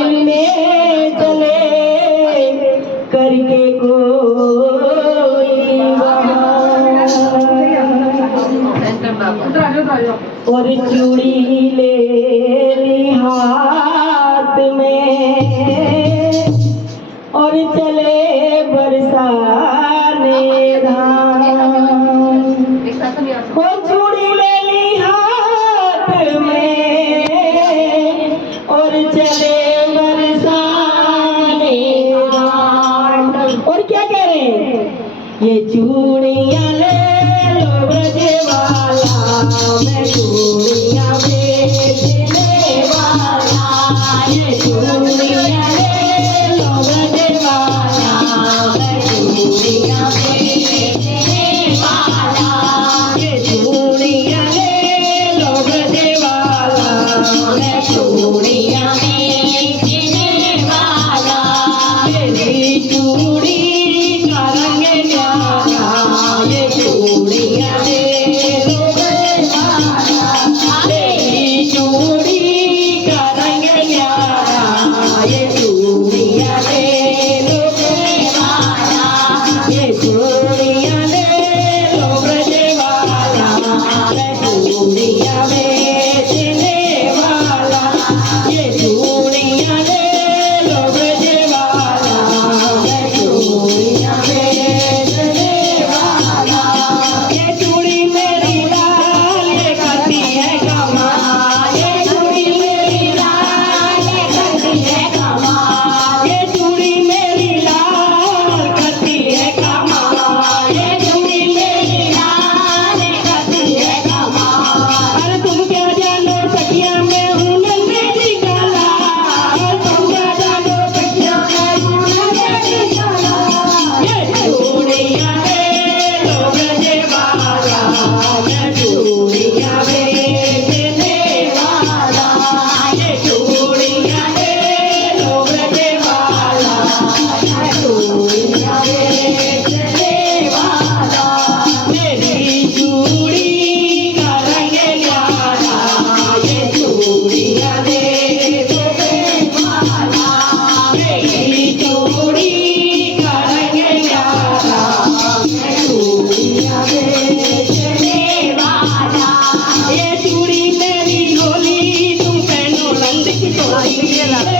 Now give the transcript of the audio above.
मिलने चले करके कोई और चूड़ी ले ली हाथ में और चले बरसाने धाम। और चूड़ी ले ली हाथ में और चले बरसाने धाम। और क्या कह रहे हैं? ये चूड़ियां ले लो ब्रजवाला, मैं चूड़ियां बेचने वाला। ये चूड़ियां ले लो ब्रजवाला, मैं चूड़ियां बेचने वाला। ये चूड़ियां ले लो ब्रजवाला, मैं चूड़ियां बेचने वाला। मेरी चूड़ी का रंग न्यारा, ये चूड़ियां ले लो ब्रजवाला। मेरी चूड़ी का रंग न्यारा, ये चूड़ियां ले लो ब्रजवाला। ये चूड़ियां ले लो ब्रजवाला, मैं चूड़ियां बेचने वाला। ये चूड़ियां ले लो ब्रजवाला, मैं चूड़ियां बेचने वाला। ये चूड़ी मेरी लाल ये करती है कमाल। ये चूड़ी मेरी लाल ये करती है कमाल। ये चूड़ी मेरी लाल करती है कमाल। ये चूड़ी मेरी लाल करती है कमाल। अरे तुम क्या जानो सखिया मैं हूँ नन्हे जी का लाल। तुम क्या जानो सखिया मैं हूँ नन्हे जी का लाल। ये चूड़ियां ले लो ब्रजवाला, मैं चूड़ियां बेचने वाला। ये चूड़ियां ले लो ब्रजवाला, मैं चूड़ियां बेचने वाला। मेरी चूड़ी का रंग न्यारा, ये चूड़ियां ले लो ब्रजवाला। मेरी चूड़ी का रंग न्यारा, मैं चूड़ियां बेचने वाला। ये चूड़ी मेरी गोली तुम पहनो नंद की चोली।